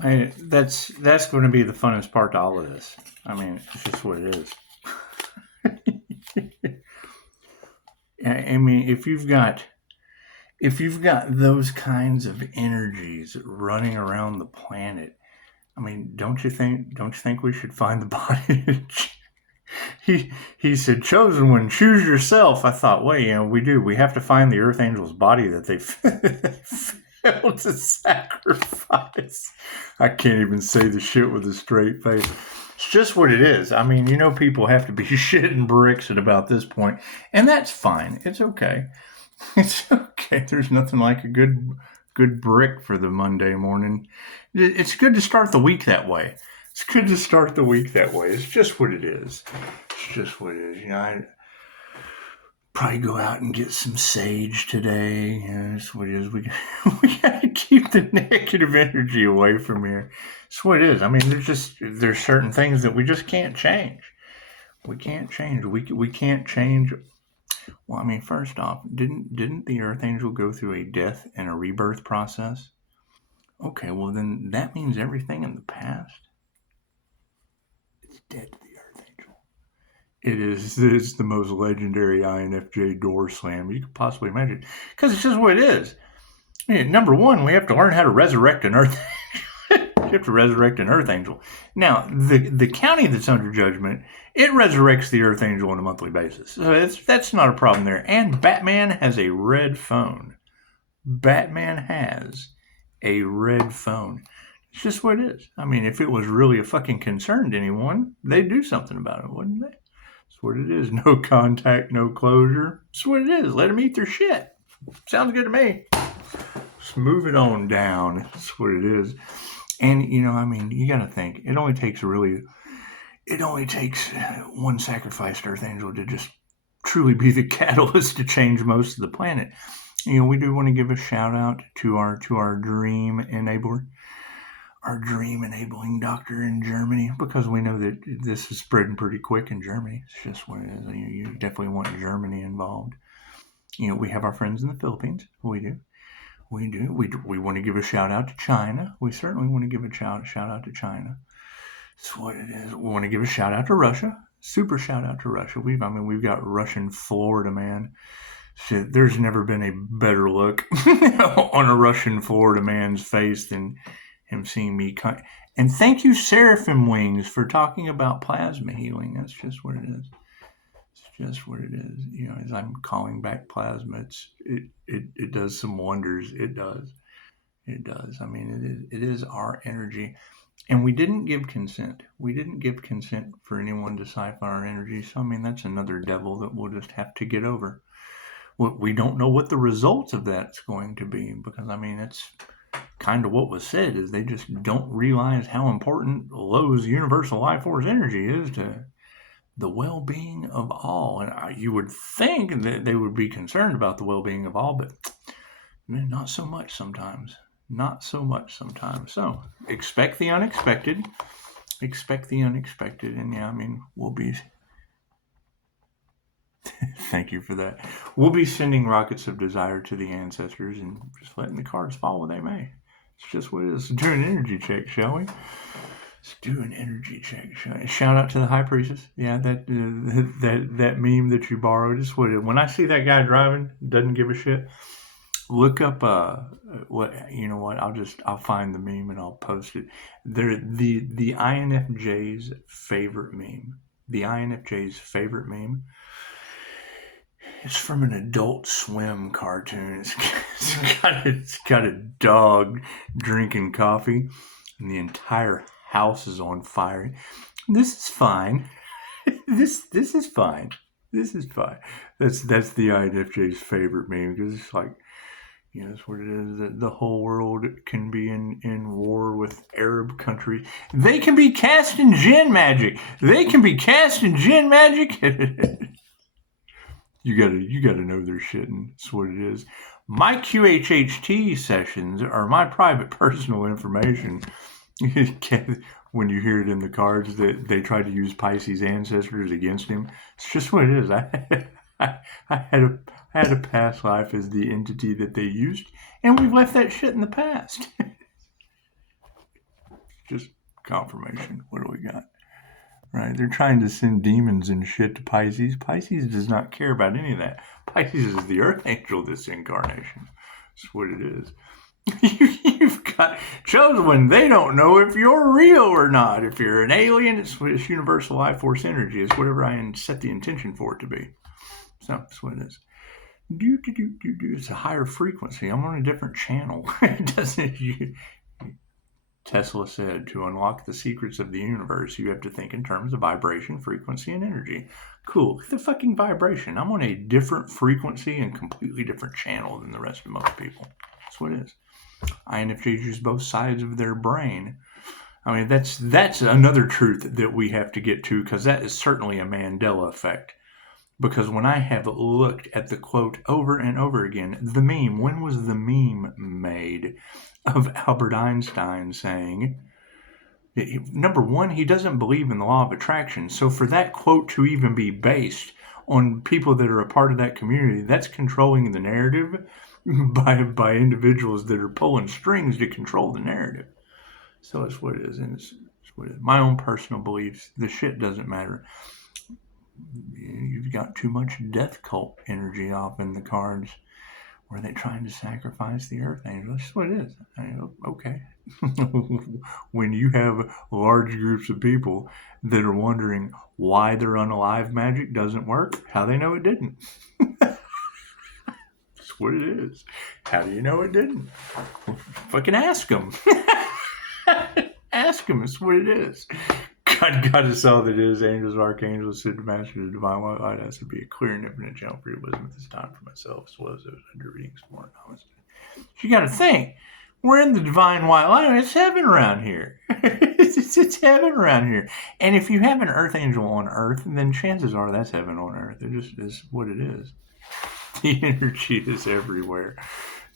That's going to be the funnest part to all of this. I mean, it's just what it is. I mean, if you've got those kinds of energies running around the planet, I mean, don't you think we should find the body? He said, "Chosen one, choose yourself." I thought, well, we do. We have to find the Earth Angel's body that they failed to sacrifice. I can't even say the shit with a straight face. It's just what it is. I mean, people have to be shitting bricks at about this point, and that's fine. It's okay. It's okay. There's nothing like a good brick for the Monday morning. It's good to start the week that way. It's good to start the week that way. It's just what it is. It's just what it is. I probably go out and get some sage today. That's what it is. We gotta keep the negative energy away from here. That's what it is. I mean, there's certain things that we just can't change. We can't change. We can't change. Well, I mean, first off, didn't the Earth Angel go through a death and a rebirth process? Okay, well then that means everything in the past is dead to the Earth Angel. It's the most legendary INFJ door slam you could possibly imagine. Because it's just what it is. Number one, we have to learn how to resurrect an Earth Angel. You have to resurrect an Earth Angel. Now, the county that's under judgment, it resurrects the Earth Angel on a monthly basis. So that's not a problem there. And Batman has a red phone. Batman has a red phone. It's just what it is. I mean, if it was really a fucking concern to anyone, they'd do something about it, wouldn't they? That's what it is. No contact, no closure. That's what it is. Let them eat their shit. Sounds good to me. Let's move it on down. That's what it is. And, I mean, you got to think, it only takes one sacrificed Earth Angel to just truly be the catalyst to change most of the planet. We do want to give a shout out to our dream enabler, our dream enabling doctor in Germany, because we know that this is spreading pretty quick in Germany. It's just what it is. You definitely want Germany involved. We have our friends in the Philippines. We do. We want to give a shout out to China. We certainly want to give a shout out to China. That's what it is. We want to give a shout out to Russia. Super shout out to Russia. We've got Russian Florida, man. Shit, there's never been a better look on a Russian Florida man's face than him seeing me. And thank you, Seraphim Wings, for talking about plasma healing. That's just what it is. It's just what it is. As I'm calling back plasma, it does some wonders. It does. It does. I mean, it is our energy. And we didn't give consent. We didn't give consent for anyone to siphon our energy. So, I mean, that's another devil that we'll just have to get over. We don't know what the results of that's going to be, because, I mean, it's kind of what was said, is they just don't realize how important Lowe's universal life force energy is to the well-being of all. And you would think that they would be concerned about the well-being of all, but not so much sometimes. Not so much sometimes. So expect the unexpected. Expect the unexpected. And yeah, I mean, we'll be... Thank you for that. We'll be sending rockets of desire to the ancestors and just letting the cards fall where they may. It's just what it is. Let's do an energy check, shall we? Let's do an energy check. Shout out to the High Priestess. Yeah, that meme that you borrowed is what it is. When I see that guy driving, doesn't give a shit, look up what I'll find the meme and I'll post it. They're the INFJ's favorite meme. The INFJ's favorite meme. It's from an Adult Swim cartoon. It's got a dog drinking coffee, and the entire house is on fire. This is fine. This is fine. This is fine. That's the INFJ's favorite meme, because it's like, that's what it is. That the whole world can be in war with Arab countries. They can be casting jinn magic. You gotta know their shit, and that's what it is. My QHHT sessions are my private personal information. When you hear it in the cards that they tried to use Pisces ancestors against him, it's just what it is. I had a past life as the entity that they used, and we've left that shit in the past. Just confirmation. What do we got? Right? They're trying to send demons and shit to Pisces. Pisces does not care about any of that. Pisces is the Earth Angel this incarnation. That's what it is. You've got chosen one. They don't know if you're real or not. If you're an alien, it's universal life force energy. It's whatever I set the intention for it to be. So that's what it is. It's a higher frequency. I'm on a different channel. It doesn't. Tesla said, to unlock the secrets of the universe, you have to think in terms of vibration, frequency, and energy. Cool. The fucking vibration. I'm on a different frequency and completely different channel than the rest of most people. That's what it is. INFJs use both sides of their brain. I mean, that's another truth that we have to get to, because that is certainly a Mandela effect. Because when I have looked at the quote over and over again, the meme, when was the meme made of Albert Einstein saying, number one, he doesn't believe in the law of attraction. So for that quote to even be based on people that are a part of that community, that's controlling the narrative by individuals that are pulling strings to control the narrative. So that's what it is. And it's what it is. My own personal beliefs, the shit doesn't matter. You've got too much death cult energy off in the cards. Were they trying to sacrifice the Earth Angel? That's what it is. I mean, okay. When you have large groups of people that are wondering why their unalive magic doesn't work, how they know it didn't. That's what it is. How do you know it didn't? Fucking ask them. Ask them. That's what it is. God is all that is. Angels, archangels, Sid, master, the divine white light has to be a clear and infinite channel for your wisdom at this time for myself, as well as those under readings more Namaste. You got to think, we're in the divine white light. It's heaven around here. It's heaven around here. And if you have an earth angel on earth, then chances are that's heaven on earth. It just is what it is. The energy is everywhere.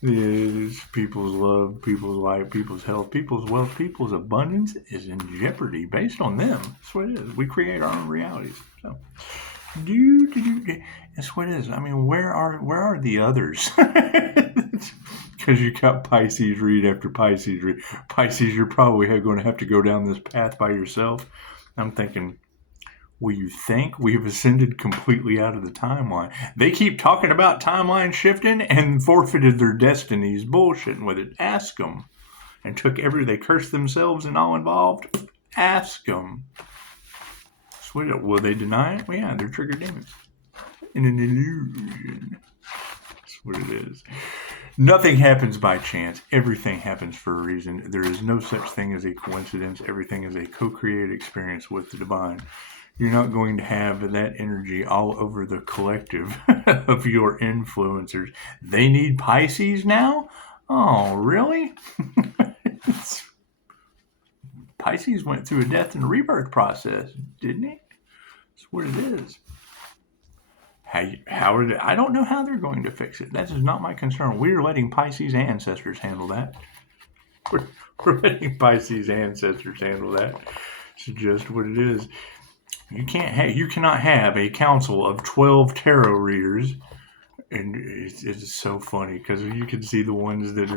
People's love, people's life, people's health, people's wealth, people's abundance is in jeopardy based on them. That's what it is. We create our own realities. So, that's what it is. I mean, where are the others? Because you got Pisces read after Pisces read. Pisces, you're probably going to have to go down this path by yourself. I'm thinking, will you think we've ascended completely out of the timeline? They keep talking about timeline shifting and forfeited their destinies, bullshitting with it. Ask them. And they cursed themselves and all involved. Ask them. Sweet. Will they deny it? Well, yeah, they're triggered demons. In an illusion. That's what it is. Nothing happens by chance. Everything happens for a reason. There is no such thing as a coincidence. Everything is a co-created experience with the divine. You're not going to have that energy all over the collective of your influencers. They need Pisces now? Oh, really? Pisces went through a death and rebirth process, didn't he? That's what it is. I don't know how they're going to fix it. That is not my concern. We're letting Pisces ancestors handle that. We're letting Pisces ancestors handle that. It's just what it is. You cannot have a council of 12 tarot readers, and it's so funny because you can see the ones that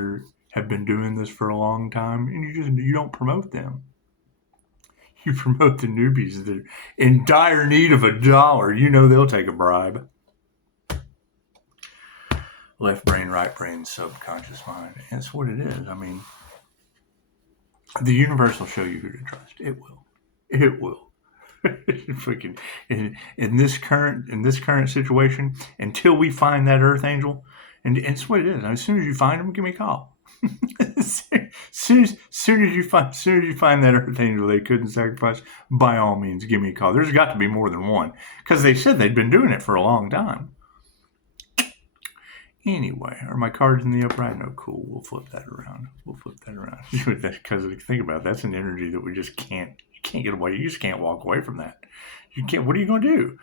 have been doing this for a long time, and you don't promote them. You promote the newbies that are in dire need of $1. You know they'll take a bribe. Left brain, right brain, subconscious mind. That's what it is. I mean, the universe will show you who to trust. It will. It will. Freaking in this current situation, until we find that Earth Angel, and it's what it is. As soon as you find him, give me a call. As soon as you find that Earth Angel they couldn't sacrifice, by all means, give me a call. There's got to be more than one, because they said they'd been doing it for a long time. Anyway, are my cards in the upright? No, cool. We'll flip that around. Because think about it, that's an energy that we just can't. You can't get away. You just can't walk away from that. You can't. What are you going to do?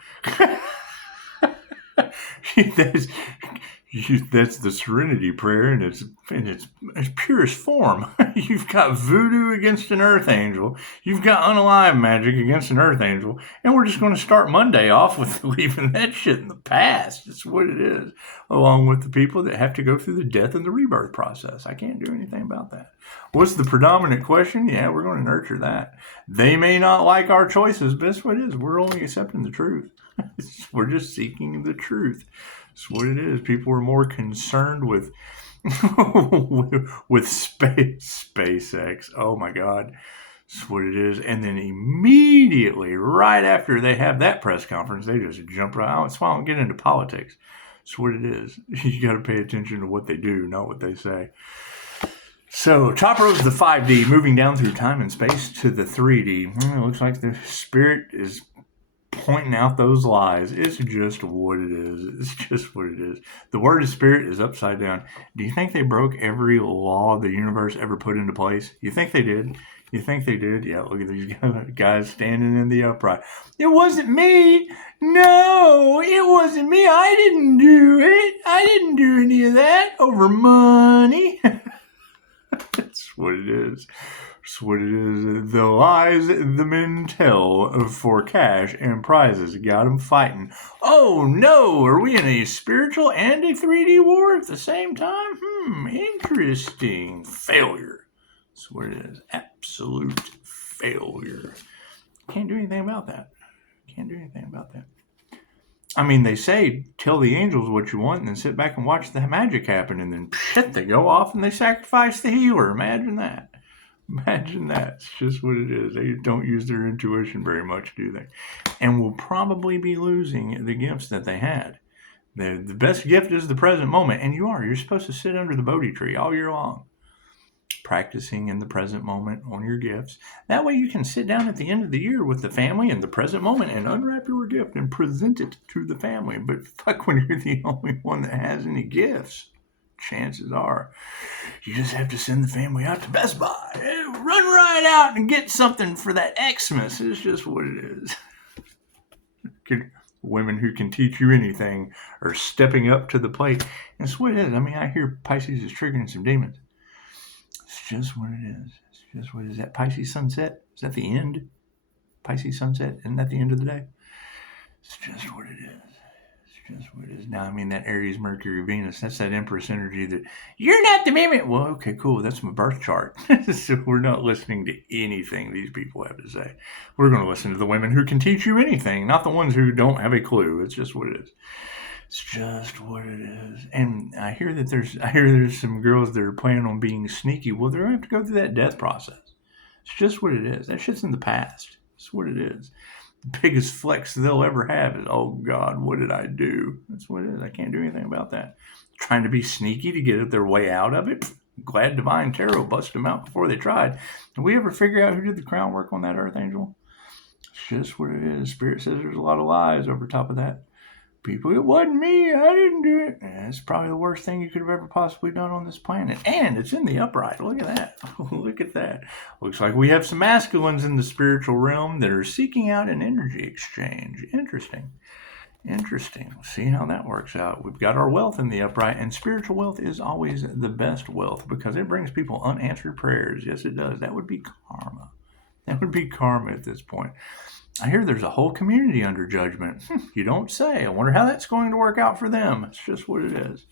That's the Serenity Prayer in its purest form. You've got voodoo against an Earth Angel. You've got unalive magic against an Earth Angel. And we're just going to start Monday off with leaving that shit in the past. It's what it is. Along with the people that have to go through the death and the rebirth process. I can't do anything about that. What's the predominant question? Yeah, we're going to nurture that. They may not like our choices, but that's what it is. We're only accepting the truth. We're just seeking the truth. That's what it is. People are more concerned with with SpaceX. Oh my God. That's what it is. And then immediately, right after they have that press conference, they just jump right out. That's why I don't get into politics. That's what it is. You got to pay attention to what they do, not what they say. So, top row is the 5D, moving down through time and space to the 3D. It looks like the spirit is pointing out those lies. It's just what it is. It's just what it is. The word of spirit is upside down. Do you think they broke every law the universe ever put into place? You think they did? You think they did? Yeah, look at these guys standing in the upright. It wasn't me. No, it wasn't me. I didn't do it. I didn't do any of that over money. That's what it is. That's what it is. The lies the men tell for cash and prizes. Got them fighting. Oh no, are we in a spiritual and a 3D war at the same time? Interesting. Failure. That's what it is. Absolute failure. Can't do anything about that. Can't do anything about that. I mean, they say, tell the angels what you want and then sit back and watch the magic happen. And then, shit, they go off and they sacrifice the healer. Imagine that. Imagine that. It's just what it is. They don't use their intuition very much, do they? And will probably be losing the gifts that they had. The best gift is the present moment. And you're supposed to sit under the Bodhi tree all year long, practicing in the present moment on your gifts. That way you can sit down at the end of the year with the family in the present moment and unwrap your gift and present it to the family. But fuck, when you're the only one that has any gifts, chances are you just have to send the family out to Best Buy. Run right out and get something for that Xmas. It's just what it is. Women who can teach you anything are stepping up to the plate. That's what it is. I mean, I hear Pisces is triggering some demons. It's just what it is. It's just what it is. That Pisces sunset? Is that the end? Pisces sunset? Isn't that the end of the day? It's just what it is. It's just what it is. Now, I mean, that Aries, Mercury, Venus, that's that Empress energy that, you're not the mimic. Well, okay, cool. That's my birth chart. So we're not listening to anything these people have to say. We're going to listen to the women who can teach you anything, not the ones who don't have a clue. It's just what it is. It's just what it is. And I hear there's some girls that are planning on being sneaky. Well, they're going to have to go through that death process. It's just what it is. That shit's in the past. It's what it is. The biggest flex they'll ever have is, oh God, what did I do? That's what it is. I can't do anything about that. Trying to be sneaky to get their way out of it. Glad Divine Tarot busted them out before they tried. Did we ever figure out who did the crown work on that Earth Angel? It's just what it is. Spirit says there's a lot of lies over top of that. People, it wasn't me. I didn't do it. It's probably the worst thing you could have ever possibly done on this planet. And it's in the upright. Look at that. Look at that. Looks like we have some masculines in the spiritual realm that are seeking out an energy exchange. Interesting. Interesting. See how that works out. We've got our wealth in the upright, and spiritual wealth is always the best wealth because it brings people unanswered prayers. Yes, it does. That would be karma. That would be karma at this point. I hear there's a whole community under judgment. You don't say. I wonder how that's going to work out for them. It's just what it is.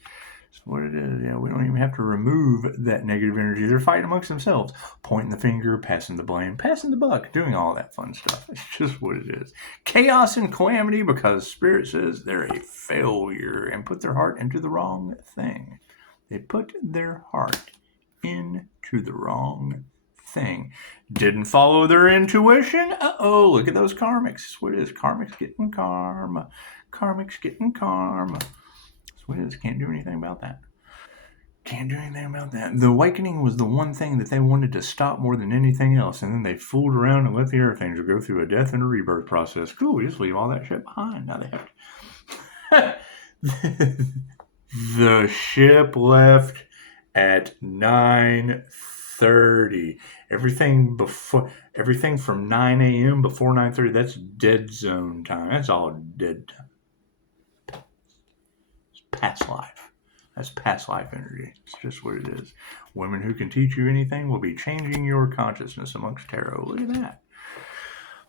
It's what it is. Yeah, we don't even have to remove that negative energy. They're fighting amongst themselves, pointing the finger, passing the blame, passing the buck, doing all that fun stuff. It's just what it is. Chaos and calamity because Spirit says they're a failure and put their heart into the wrong thing. They put their heart into the wrong thing. Didn't follow their intuition. Uh-oh, look at those karmics. That's what it is. Karmics getting karma. Karmics getting karma. That's what it is. Can't do anything about that. Can't do anything about that. The awakening was the one thing that they wanted to stop more than anything else, and then they fooled around and let the Earth Angel go through a death and a rebirth process. Cool, we just leave all that shit behind. Now they have to... The ship left at 9:30. Everything from 9 a.m. before 9:30, that's dead zone time. That's all dead time. It's past life. That's past life energy. It's just what it is. Women who can teach you anything will be changing your consciousness amongst tarot. Look at that.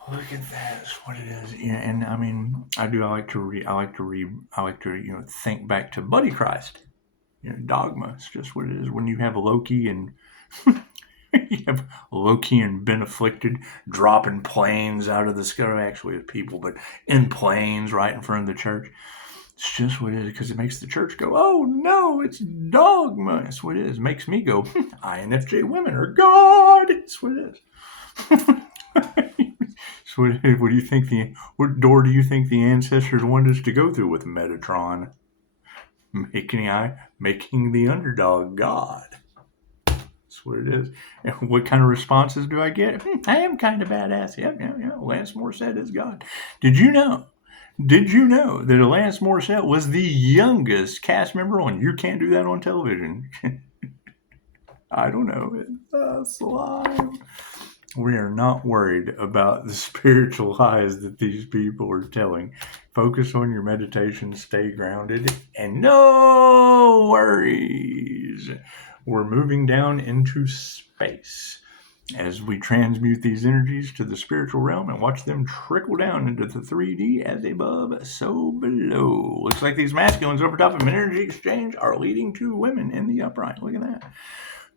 Look at that. That's what it is. Yeah, and I mean, I like to think back to Buddy Christ. Dogma. It's just what it is. When you have Loki and been afflicted, dropping planes out of the sky. Actually, it's people, but in planes right in front of the church. It's just what it is, because it makes the church go, oh no, it's dogma. That's what it is. It makes me go, INFJ women are God. That's what it is. So what do you think what door do you think the ancestors wanted us to go through with Metatron? Making the underdog God. That's what it is. And what kind of responses do I get? I am kind of badass. Yeah. Alanis Morissette is God. Did you know that Alanis Morissette was the youngest cast member on You Can't Do That on Television? I don't know. It's live. We are not worried about the spiritual lies that these people are telling. Focus on your meditation, stay grounded, and no worries. We're moving down into space as we transmute these energies to the spiritual realm and watch them trickle down into the 3D as above, so below. Looks like these masculines over top of an energy exchange are leading to women in the upright. Look at that.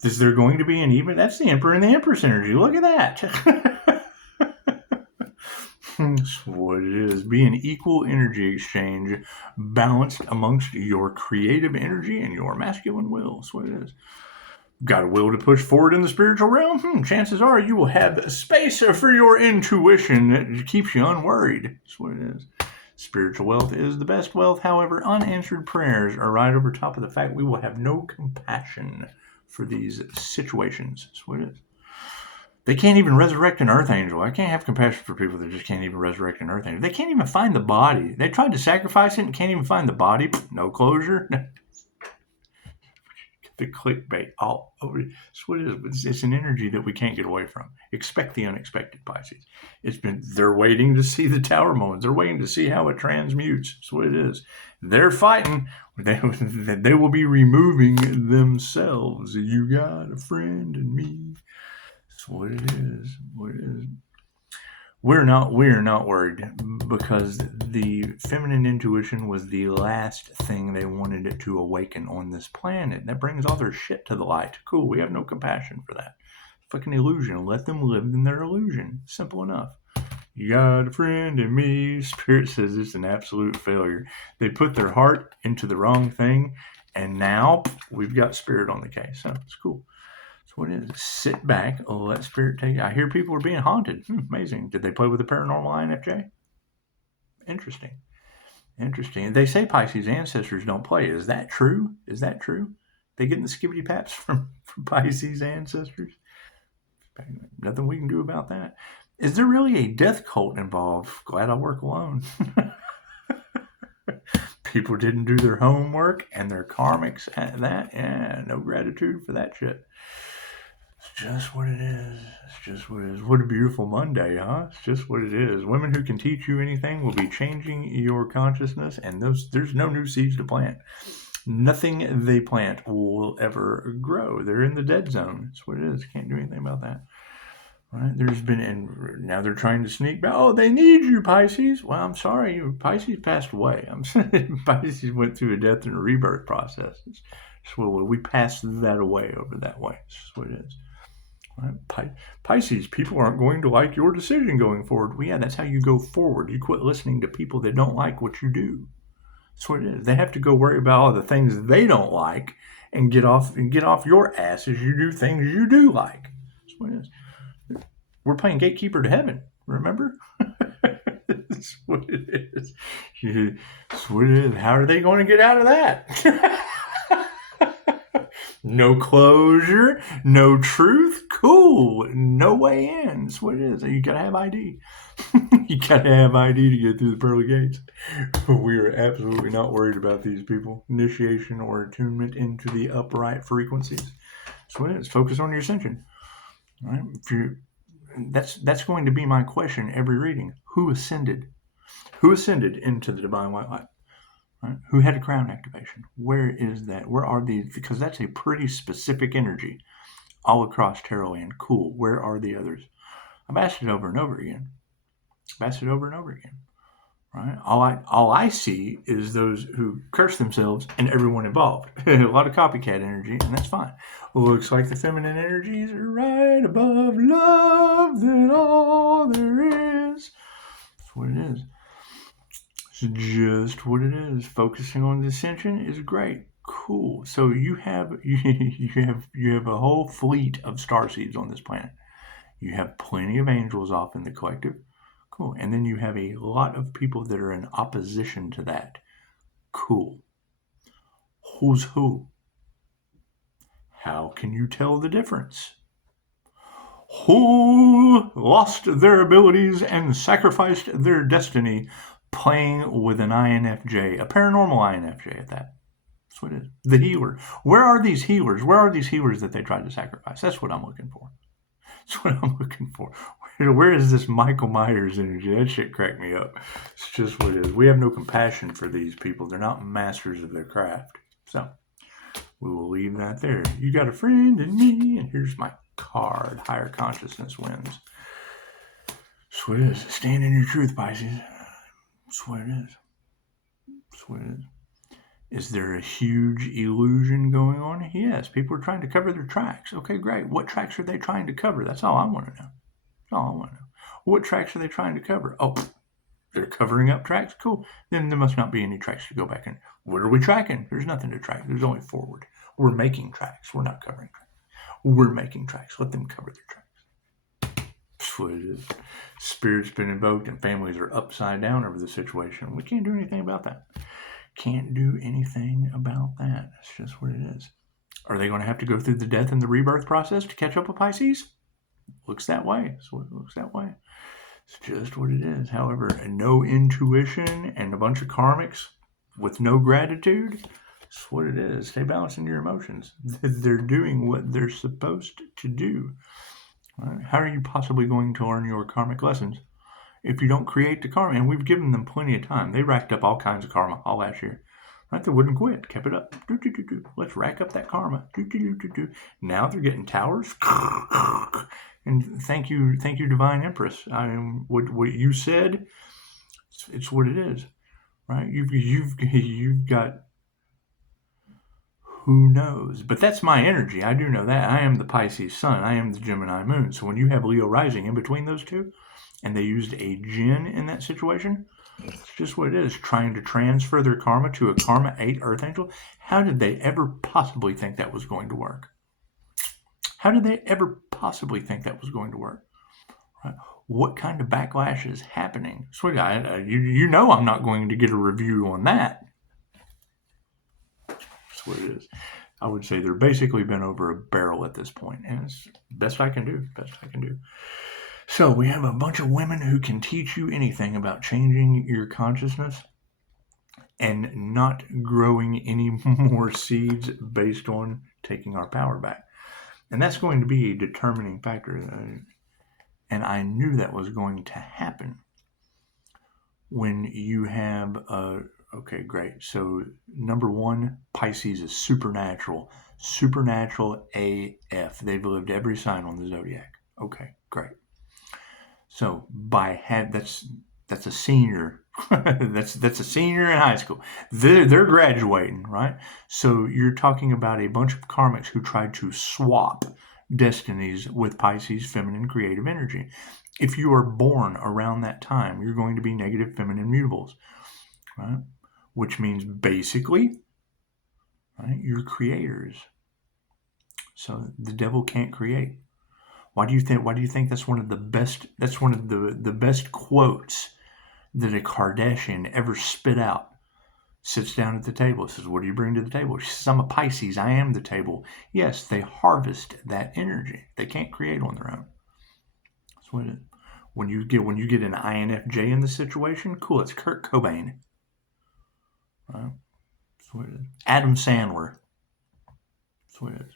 Is there going to be an even? That's the Emperor and the Empress energy. Look at that. That's what it is. Be an equal energy exchange balanced amongst your creative energy and your masculine will. That's what it is. Got a will to push forward in the spiritual realm? Chances are you will have space for your intuition that keeps you unworried. That's what it is. Spiritual wealth is the best wealth. However, unanswered prayers are right over top of the fact we will have no compassion for these situations. That's what it is. They can't even resurrect an earth angel. I can't have compassion for people that just can't even resurrect an earth angel. They can't even find the body. They tried to sacrifice it and can't even find the body. No closure. The clickbait all over. That's what it is. It's an energy that we can't get away from. Expect the unexpected, Pisces. They're waiting to see the tower moments. They're waiting to see how it transmutes. That's what it is. They're fighting. They will be removing themselves. You got a friend in me. That's what it is. What it is. We're not worried, because the feminine intuition was the last thing they wanted it to awaken on this planet. That brings all their shit to the light. Cool, we have no compassion for that. Fucking illusion. Let them live in their illusion. Simple enough. You got a friend in me. Spirit says it's an absolute failure. They put their heart into the wrong thing, and now we've got Spirit on the case. So it's cool. So what is it? Sit back, let Spirit take it. I hear people are being haunted. Amazing. Did they play with the paranormal INFJ? Interesting. They say Pisces ancestors don't play. Is that true? They getting the skibbity paps from Pisces ancestors? Nothing we can do about that. Is there really a death cult involved? Glad I work alone. People didn't do their homework and their karmics at that. Yeah, no gratitude for that shit. It's just what it is. What a beautiful Monday, huh? It's just what it is. Women who can teach you anything will be changing your consciousness, and there's no new seeds to plant. Nothing they plant will ever grow. They're in the dead zone. That's what it is. Can't do anything about that. Right? Now they're trying to sneak back. Oh, they need you, Pisces. Well, I'm sorry. Pisces passed away. Pisces went through a death and a rebirth process. So we passed that away over that way. That's what it is. Right? Pisces, people aren't going to like your decision going forward. Well, yeah, that's how you go forward. You quit listening to people that don't like what you do. That's what it is. They have to go worry about all the things they don't like and get off your ass as you do things you do like. That's what it is. We're playing Gatekeeper to Heaven, remember? That's what it is. That's what it is. How are they going to get out of that? No closure, no truth. Cool. No way in. That's what it is. You got to have ID. You got to have ID to get through the pearly gates. We are absolutely not worried about these people. Initiation or attunement into the upright frequencies. That's what it is. Focus on your ascension. All right? That's going to be my question every reading. Who ascended? Who ascended into the divine white light? Right? Who had a crown activation? Where is that? Where are these? Because that's a pretty specific energy all across tarot land. Cool. Where are the others? I've asked it over and over again. Right? All I see is those who curse themselves and everyone involved. A lot of copycat energy, and that's fine. Looks like the feminine energies are right above love, then all there is. That's what it is. It's just what it is. Focusing on the ascension is great. Cool. So you have a whole fleet of starseeds on this planet. You have plenty of angels off in the collective. Cool. And then you have a lot of people that are in opposition to that. Cool. Who's who? How can you tell the difference? Who lost their abilities and sacrificed their destiny playing with an INFJ, a paranormal INFJ at that? That's what it is. The healer. Where are these healers? Where are these healers that they tried to sacrifice? That's what I'm looking for. That's what I'm looking for. Where is this Michael Myers energy? That shit cracked me up. It's just what it is. We have no compassion for these people. They're not masters of their craft. So we will leave that there. You got a friend in me, and here's my card. Higher consciousness wins. That's what it is. Stand in your truth, Pisces. That's what it is. That's what it is. Is there a huge illusion going on? Yes, people are trying to cover their tracks. Okay, great. What tracks are they trying to cover? That's all I want to know. That's all I want to know. What tracks are they trying to cover? Oh, they're covering up tracks? Cool. Then there must not be any tracks to go back in. What are we tracking? There's nothing to track. There's only forward. We're making tracks. We're not covering tracks. We're making tracks. Let them cover their tracks. That's what it is. Spirit's been invoked and families are upside down over the situation. We can't do anything about that. Can't do anything about that. That's just what it is. Are they going to have to go through the death and the rebirth process to catch up with Pisces? Looks that way. It looks that way. It's just what it is. However, no intuition and a bunch of karmics with no gratitude. That's what it is. Stay balanced in your emotions. They're doing what they're supposed to do. Right? How are you possibly going to learn your karmic lessons if you don't create the karma? And we've given them plenty of time. They racked up all kinds of karma all last year. Right? They wouldn't quit. Kept it up. Let's rack up that karma. Now they're getting towers. And thank you, Divine Empress. I mean, what you said, it's what it is, right? You've got who knows, but that's my energy. I do know that. I am the Pisces sun. I am the Gemini moon. So when you have Leo rising in between those two, and they used a Jinn in that situation, it's just what it is. Trying to transfer their karma to a Karma 8 Earth Angel. How did they ever possibly think that was going to work? How did they ever possibly think that was going to work? Right? What kind of backlash is happening? Sweet guy, you know I'm not going to get a review on that. That's what it is. I would say they're basically been over a barrel at this point, and it's best I can do. So we have a bunch of women who can teach you anything about changing your consciousness and not growing any more seeds based on taking our power back. And that's going to be a determining factor. And I knew that was going to happen when you have, okay, great. So number one, Pisces is supernatural. Supernatural AF. They've lived every sign on the zodiac. Okay, great. So that's a senior. that's a senior in high school. They're graduating, right? So you're talking about a bunch of karmics who tried to swap destinies with Pisces feminine creative energy. If you are born around that time, you're going to be negative feminine mutables, right? Which means basically, right, you're creators. So the devil can't create. Why do you think that's one of the best? That's one of the best quotes that a Kardashian ever spit out. Sits down at the table, says, "What do you bring to the table?" She says, "I'm a Pisces. I am the table." Yes, they harvest that energy. They can't create on their own. That's what it is. When you get an INFJ in the situation, cool. It's Kurt Cobain. Right? That's what it is. Adam Sandler. That's what it is.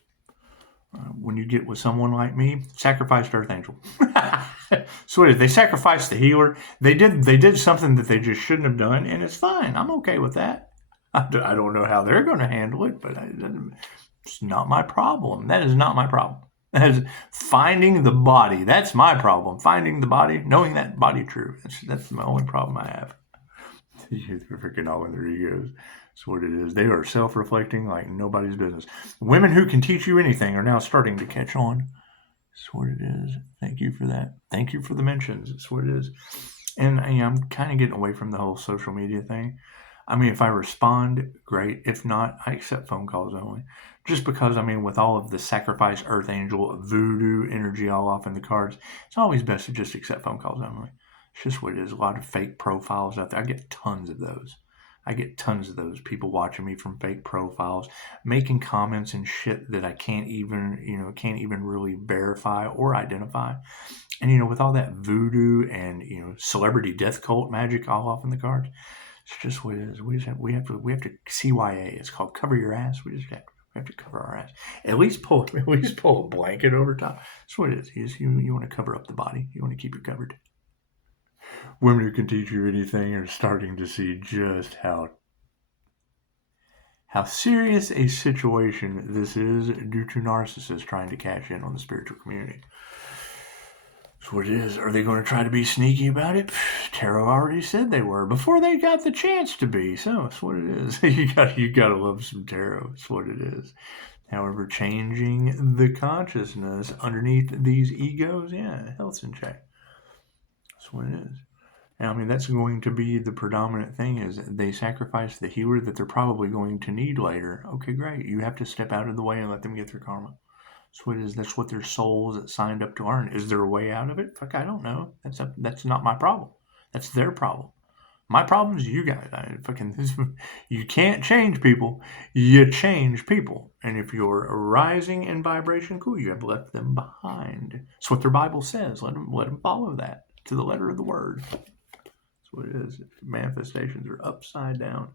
When you get with someone like me, sacrificed Earth Angel. So they sacrificed the healer. They did something that they just shouldn't have done, and it's fine. I'm okay with that. I don't know how they're going to handle it, but it's not my problem. That is not my problem. That is finding the body. That's my problem. Finding the body, knowing that body true. That's the only problem I have. They're freaking all in their egos. That's what it is. They are self-reflecting like nobody's business. Women who can teach you anything are now starting to catch on. That's what it is. Thank you for that. Thank you for the mentions. That's what it is. And I'm kind of getting away from the whole social media thing. I mean, if I respond, great. If not, I accept phone calls only. Just because, I mean, with all of the sacrifice, earth angel, voodoo energy all off in the cards, it's always best to just accept phone calls only. It's just what it is. A lot of fake profiles out there. I get tons of those. People watching me from fake profiles, making comments and shit that I can't even really verify or identify. And, with all that voodoo and, celebrity death cult magic all off in the cards, it's just what it is. We have to CYA. It's called cover your ass. We have to cover our ass. At least pull a blanket over top. That's what it is. You want to cover up the body. You want to keep it covered. Women who can teach you anything are starting to see just how serious a situation this is due to narcissists trying to cash in on the spiritual community. That's what it is. Are they going to try to be sneaky about it? Tarot already said they were before they got the chance to be. So that's what it is. You gotta love some tarot. That's what it is. However, changing the consciousness underneath these egos, health's in check. That's what it is. And I mean, that's going to be the predominant thing, is they sacrifice the healer that they're probably going to need later. Okay, great. You have to step out of the way and let them get their karma. That's what it is. That's what their souls signed up to earn. Is there a way out of it? Fuck, I don't know. That's not my problem. That's their problem. My problem is you guys. You can't change people. You change people. And if you're rising in vibration, cool, you have left them behind. That's what their Bible says. Let them follow that to the letter of the word. That's what it is. Manifestations are upside down.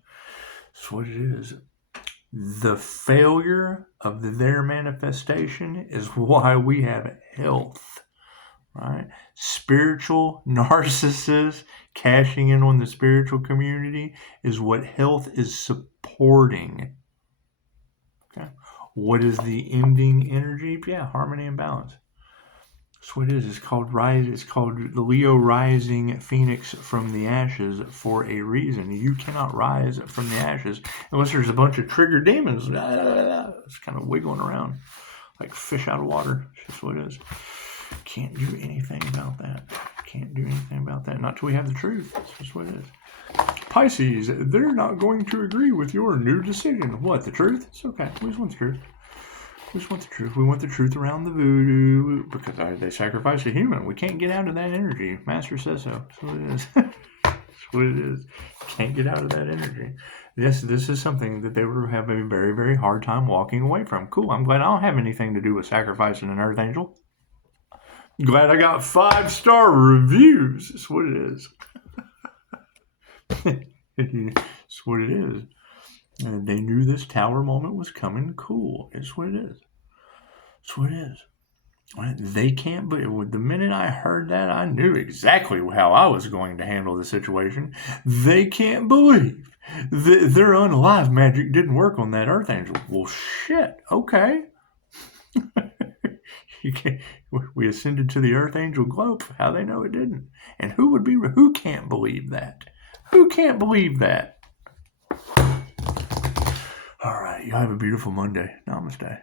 That's what it is. The failure of their manifestation is why we have health, right? Spiritual narcissists cashing in on the spiritual community is what health is supporting. Okay. What is the ending energy? Harmony and balance. That's what it is. It's called the Leo rising phoenix from the ashes for a reason. You cannot rise from the ashes unless there's a bunch of triggered demons. It's kind of wiggling around like fish out of water. It's just what it is. Can't do anything about that. Not till we have the truth. That's just what it is. Pisces, they're not going to agree with your new decision. What, the truth? It's okay. We just want the truth. We want the truth around the voodoo because they sacrifice a human. We can't get out of that energy. Master says so. That's what it is. That's what it is. Can't get out of that energy. This is something that they would have a very, very hard time walking away from. Cool. I'm glad I don't have anything to do with sacrificing an earth angel. Glad I got 5-star reviews. That's what it is. That's what it is. And they knew this tower moment was coming. Cool. It's what it is. It's what it is. Right? They can't believe. The minute I heard that, I knew exactly how I was going to handle the situation. They can't believe that their unalive magic didn't work on that earth angel. Well, shit. Okay. We ascended to the earth angel globe. How they know it didn't? And who can't believe that? Who can't believe that? All right, you have a beautiful Monday. Namaste.